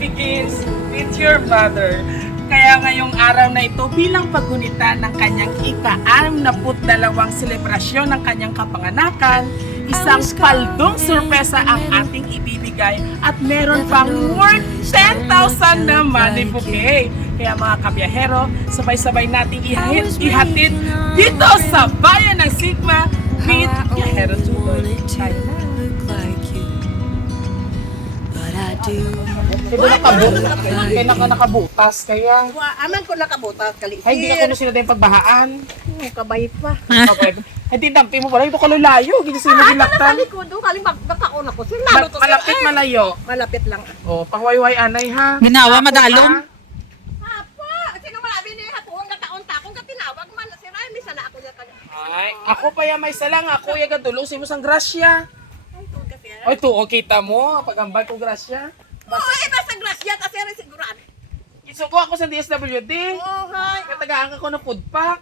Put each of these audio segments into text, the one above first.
begins with your mother. Kaya ngayong araw na ito bilang paggunita ng kanyang ika-62 selebrasyon ng kanyang kapanganakan, isang paldong sorpresa ang ating ibibigay at meron pang worth 10,000 na money bouquet. Kaya mga kabiyahero, sabay-sabay nating ihatid dito sa bayan ng Sigma with Biyahero Tuloy. Tayo na. Kaya nakabutas kaya. Aman ko nakabutas kali. Ay, hindi ka kuno sila tayong pagbahaan. Kabay pa. Ay, tintampi mo pala. Ito ka lulayo. Ginisi mo gilaktan. Ko do kali magkakaon ako. Sinalo to. Malapit malayo. Malapit lang. Oh, pangwayway anay ha. Ginawa madalom. Apa, sino malabi ni hapon kataon ta kung katinawag man si Ray mi sana ako ya kanya. Ay, ako pa ya may salang. Ako ya gadulong si mo sang grasya. Ay to kasi. Ay, tuo kita mo. Pagambal ko grasya. Ay basta grasya ta sir sigurado. Isuko ako sa DSWD. Oh, hay. Katagaan ko na food pack.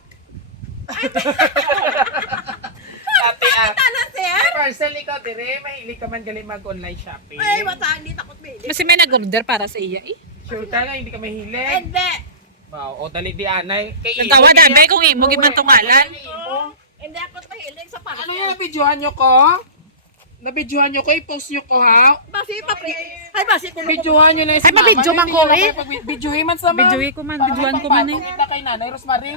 Ate, Tana sir. parcel ikaw dire. Mahilig ka man gali mag-online shopping. Ay basta hindi takot mi. Kasi may nag-order para sa iya eh. Sure ka lang, hindi ka mahilig. Hindi. Wow, o dali di anay. Kay Nagtawa dabe kung imo giman tungalan. Hindi ako mahilig sa parang. Ano yung nabidyohan nyo ko? Nabidyohan nyo ko, i-post nyo ko ha? Basi pa pre. Ay basi ko. Bidyohan nyo na yung Ay, mabidyo man ko, eh. Bidyohin man sa ma'am. Bidyohin ko man, bidyohan ko man eh. Kita kay nanay, Rosemary.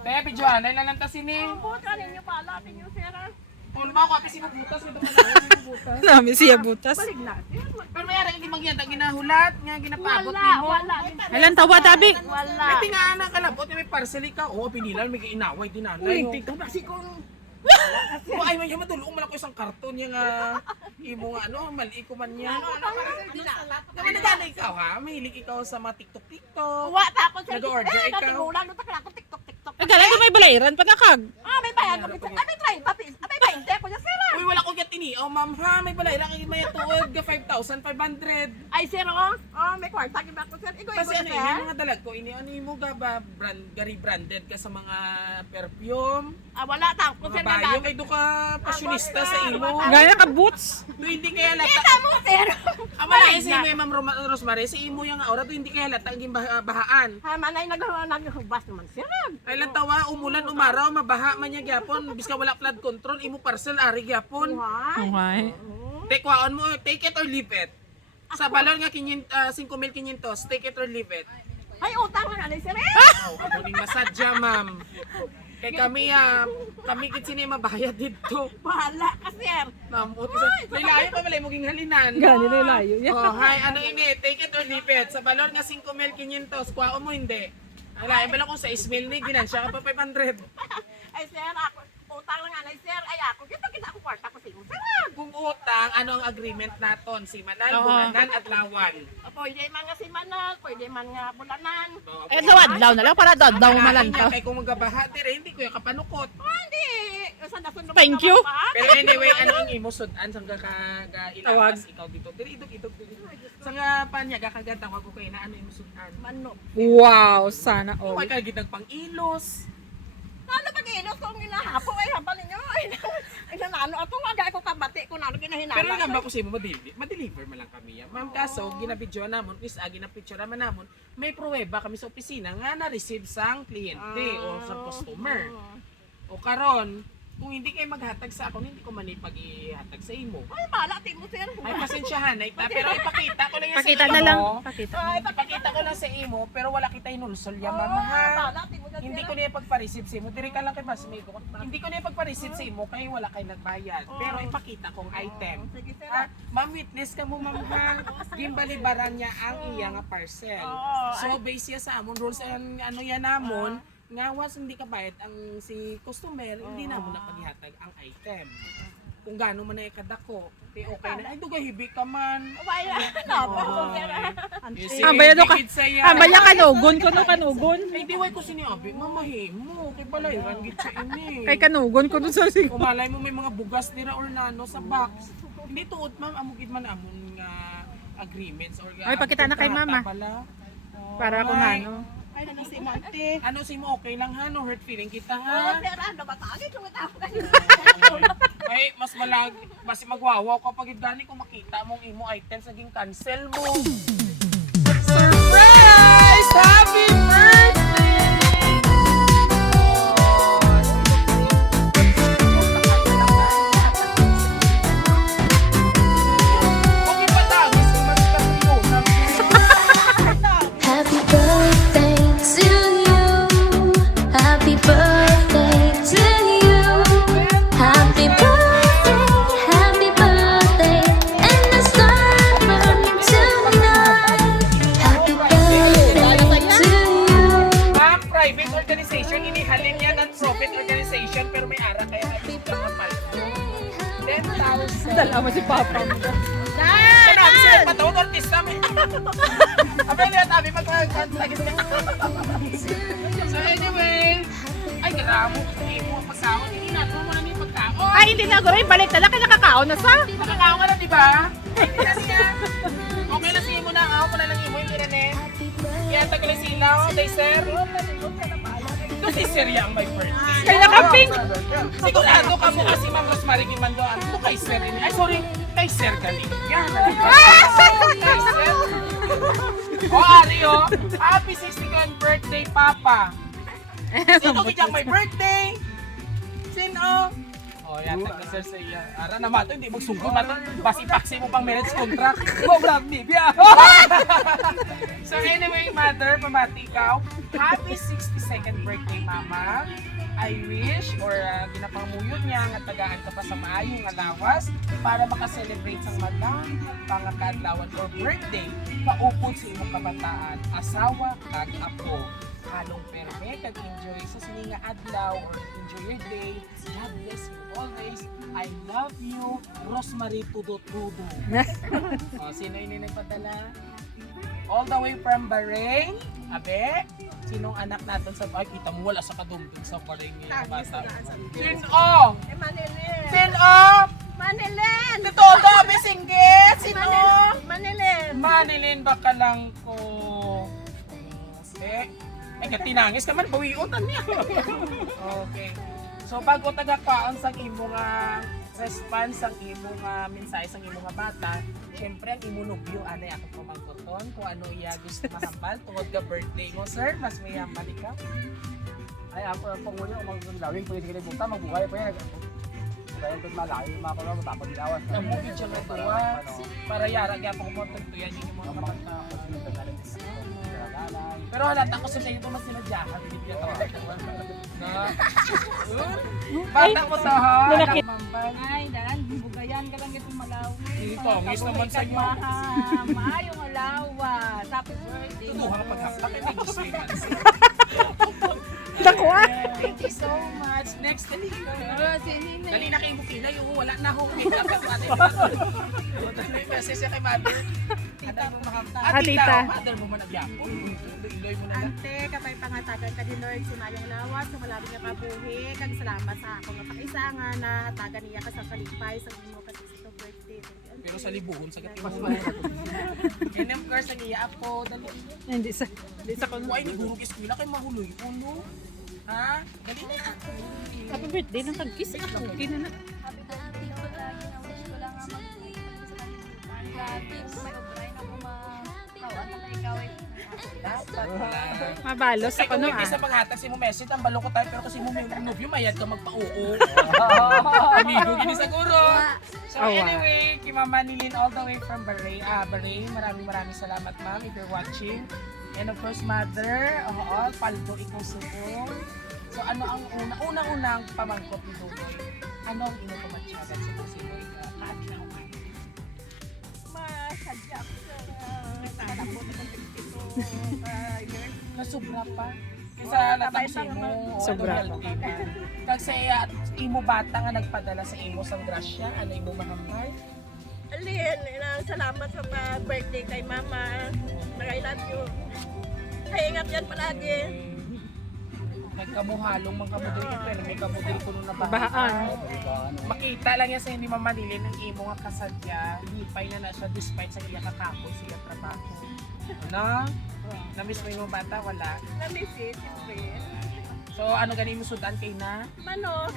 Kaya bidyohan, ay lalantasin eh. Buot kanin niyo pala pinyo sir. Pulma ko, kasi mabutas. Ito pa na, mabutas. Nami siya butas. Balik na. Pero mayroon hindi magyanda, ginahulat, nga ginapabot Wala, mo. wala. Alan tawa dabi. Wala. Ay, tingaan ang kalabot, may parcel ka. Oo, pinilan, may inaway din nanay. Uy, tito basi ko. Oh, ay, may matulong man ako isang karton niya nga. Imo nga, ano, mali ko man niya. Naman nagana ikaw ha? Mahilig ikaw sa mga TikTok. Wa ta ako sir. Nag-order ikaw? Natigulan do ta ako TikTok. Ang dalaga may balayran patakag. Ah, may bayad ko. Ah, may 30 papis. Ah, may 20 ko ya sir. Uy, wala ko get ini. Oh, ma'am ha, may balay lang may tuod ga 5,500. Ay sir oh. Ah, may kwarta gyud ako sir. Igo Kasi igo ano, sir. may mga dalag ko ini ano mo ga ba gari branded ka sa mga perfume. Ah, wala ta ako sir Mga bayo kay do ka pasyonista sa imo. Gaya ka boots. Do hindi kaya lata. Kita mo sir. Amala si may ma'am Rosemary, si imo yang aura do hindi kaya lata ang bahaan. Ha, manay naghubas naman sir. Ay lang tawa, umulan, umaraw, mabaha man niya gyapon. Biska wala flood control, imo parcel ari gyapon. Okay. Tekwaon mo, take it or leave it. Sa balon nga 5,500, take it or leave it. Ay, utang nga ni sir. Oh, kamuning masadya, ma'am. Kay kami, kami kit sini mabayad dito. Bahala ka sir. Ma'am, layo pa malay mo ging halinan. Gani na layo. Oh, hi, ano ini, take it or leave it. Sa balon nga 5,500, kwaon mo hindi. Wala, iba lang kung sa Ismail ni, ginansya ka pa 500. Ay sir, ako utang lang nga ni sir. Ay ako, kita ako kwarta ko sir. Kung utang, ano ang agreement naton? Simanal, Oo. bulanan, adlawan. Pwede man nga simanal, pwede man nga bulanan. Eh daw na lang para daw malantaw. Kay kung magabaha, dire, hindi ko yung kapanukot. Hindi. Sanda-sunda Thank you. Pero anyway, ano ang imo sudan sang ilabas ikaw dito? Diri idog diri. Sa nga panya gakaganda wag ko kay na ano imo sudan. Manok. Wow, sana Oh, all. ay kagid pang-ilos. Ano pag inos kong ginahapo ay habal ninyo. Ay nanano ato nga ko kabati ko na ginahinala. Pero nga ba ko sa imo ma-deliver man lang kami. Ma'am kaso ginabidyo namon, is ginapicture man namon, may pruweba kami sa opisina nga na-receive sang kliyente o sa customer. O karon, kung hindi kayo maghatag sa akin, hindi ko man ipag-ihatag sa imo. Ay bala timo sir. Ay pasensyahan, ay ta, pero ipakita ko lang yan Pakita sa imo. na lang. Pakita. Ay Ipakita ko lang sa imo, pero wala kita inulsol ya, ma'am ha. bala timo sir. Hindi ko niya pagpa-receive sa imo. Diri ka lang kay Basmi ko. Hindi ko niya pagpa-receive sa imo kay wala kay nagbayad. Pero ipakita kong item. Sige sir. Ha? Ma'am, witness ka mo, ma'am ha. Gimbalibaran niya ang iya nga parcel. So, base ya sa amon rules and ano yan namon, nga once hindi ka bayad ang si customer, hindi na mo na paghihatag ang item. Kung gaano man na ikadako, okay na. Ay, dugay hibi ka man. Wala na po sir. Bayado ka. Baya kanugon ko no kanugon. Ay, diway ko siniabi, mamahimo, kay balayran gid sa ini. Kay kanugon ko dun sa sig. Umalay mo may mga bugas nila or nano sa box. Hindi tuod ma'am, amugid man amon nga agreements or Ay, pakita na kay mama. Para kung Ay. ano. Ay na si Monte. Ano si mo okay lang ha, no hurt feeling kita Oh, ha. sir, ano ba tagi kung ito Ay, mas malag, basi magwawaw ka pag gani kung makita mong imo items naging cancel mo. Happy birthday! Okay pa tayo, mas yun. Happy birthday to you. Happy birthday to you. Happy birthday, and the sun burning tonight. Happy birthday to you. Ma'am, private organization, inihalin niya non-profit organization, pero may ara kaya natin siya kapal. 10,000. Dalawa si Papa. Sinabi sila patawag artista mo. Abay lihat, abi magkakaroon lagi siya. So anyway, ay garamo, hindi mo pagkaon, hindi na mo na yung pagkaon. Ay, hindi na gawin. Balik na lang. Kaya nakakaon na sa. Nakakaon ka na, di ba? Hindi na siya. Okay na siya mo na, ako na lang imo yung kirane. Yan, tagal sila, day sir. Ito si Sir yang my birthday. Kaya naka-pink. Sigurado ka mo kasi Ma'am Rosemary Gimando. Ano kay Sir? Ay, sorry. Kay Sir galing. Yan. Kay Sir. O, Ari, o. Happy 62nd birthday, Papa. Sino kaya may birthday? Sino? O, yan. Tagna Sir sa iya. Ara naman ito, hindi magsungkot na ito. Basi-paksi mo pang marriage contract. Go, Brad Bibia. So anyway, Mother, pamati ikaw. Happy 62nd birthday, Mama. I wish or ginapangmuyod niya nga tagaan ka pa sa maayong nga lawas para makaselebrate sang madang pangakadlawan or birthday kaupod sa imong kabataan, asawa kag apo. Halong perme kag enjoy sa sininga adlaw or enjoy your day. God bless you always. I love you, Rosemary Tudo-Tudo. Sino ini nagpadala? All the way from Bahrain. Abe, sinong anak natin sa ay kita mo wala sa kadumbing sa Bahrain ngayon bata. Sino? Manilin. Sino? Manilin. Si Todo, abe singgit. Sino? Manilin. Manilin baka lang ko. Okay. Ay katinangis ka man bawiutan niya. Okay. So bago taga-kaon sang imo nga response sang imo nga mensahe sang imo nga bata, syempre ang imo nubyo anay ako pamangkoton kung ano iya gusto mahambal tungod ka birthday mo, sir. Mas may hambal ka. Ay, ako ang pangulo, magagawin po yung sige buta, magbuhay pa yan. Kaya ito malayo, mga pala, matapag dilawas. Ang movie siya nga tuwa para yara kaya po kumonton to yan yung mga kapanta. Pero halata ko sa inyo mas sinadyahan. Bata mo to ha. Mambal. Ay, dan, bugayan ka lang itong malawi. Dito, ngis naman sa inyo. Maayong alawa. Happy birthday. Tuduha ka paghaptak kay Thank you so much. Nakuha. Thank you so much. Next, dali ka. Dali na kayo bukila yung wala na akong make-up at mother. Dali kasi siya kay mother. Tita mo mahamta. Ah, tita. Mother mo man nagyapon. Iloy mo na lang. Ante, kapay pangatagan ka din Lord si Mayong Lawas, sa malabi nga kabuhi, kag salamat sa akong napakaisangan na taga niya ka sa kalipay sa imo kasi sa birthday. Pero sa libuhon, sa gati mo. And of course, ang iya ako. Dali. Hindi sa kuno. Huwag ni gurong eskwila kay mahuloy. Uno. Ha? Dali na. Happy birthday ng tag-kiss. Okay na na. Happy birthday ko lagi na wish ko lang ang mag-ibig sa kalimutan. Lagi may obray na kumakawan na ikaw ay Dapat lang. Mabalos sa Kaya kung kuno hindi ah. sa paghatag si mo message, ang balo ko tayo, pero kasi mo may review, mayad ka magpa-oo. Amigo, gini siguro. So Oh, wow. anyway, kay Mama Nilin all the way from Bahrain, maraming salamat ma'am if you're watching. And of course, Mother, paldo ikaw subong. So ano ang unang-unang pamangkot ni Dudoy? Ano ang inyong pamatsyagan sa Dudoy? Kaadlaw ka. Masadya ko sa nanapot ng pagkito. Nasubra pa. Kaysa natapos mo, Sobra. Kag sa imo bata nga nagpadala sa imo sang grasya, ano imo mahambal? Alin, salamat sa birthday kay Mama. I love you. Ay, ingat yan palagi. Nagkamuhalong mga kamudel pero may kamudel ko nung Bahaan. Makita lang yan sa hindi mamanilin ng imo nga kasadya, hipay na siya despite sa iya kakapoy sa iya trabaho. Ano? Na-miss mo yung bata? Wala. Na-miss it, siyempre. So ano ganin mo sudan kay na? Manok.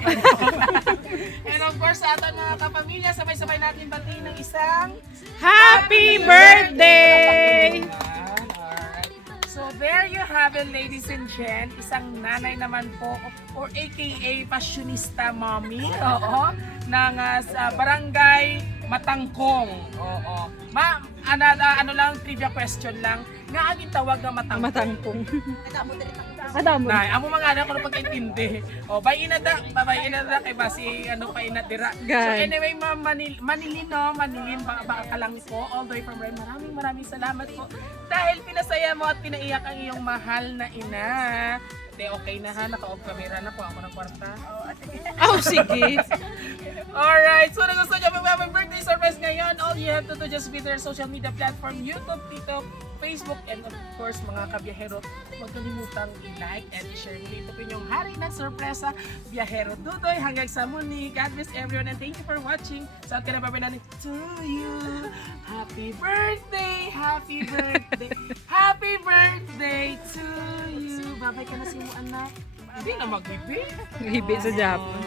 And of course sa ating mga kapamilya, sabay-sabay natin batiin ng isang Happy birthday! Alright. So there you ladies and gent, isang nanay naman po or aka fashionista mommy, oo, ng sa barangay Matangkong. Oo. Ano lang, trivia question lang. Nga ang tawag na Matangkong. Matangkong. Nay, amo mga anak ko na pag-intindi. O, bay inada kay basi ano pa inadira. So Gan. anyway, Ma'am Manilin baka lang po all the way from Ryan. Maraming salamat po dahil pinasaya mo at pinaiyak ang iyong mahal na ina. Hindi, okay na ha, naka-off camera na po ako ng kwarta. Oh, sige. Alright, so kung gusto nyo may birthday surprise ngayon, all you have to do just be their social media platform, YouTube, TikTok, Facebook, and of course mga kabiyahero, huwag kalimutang i-like and i-share nyo. Ito po yung hari ng sorpresa, Biyahero Dudoy. Hanggang sa muli, God bless everyone and thank you for watching. So at kinababanan to you, happy birthday, happy birthday, happy birthday to you. Babay ka na si mo anak. Hindi na mag-ibig. Hibit sa Japan.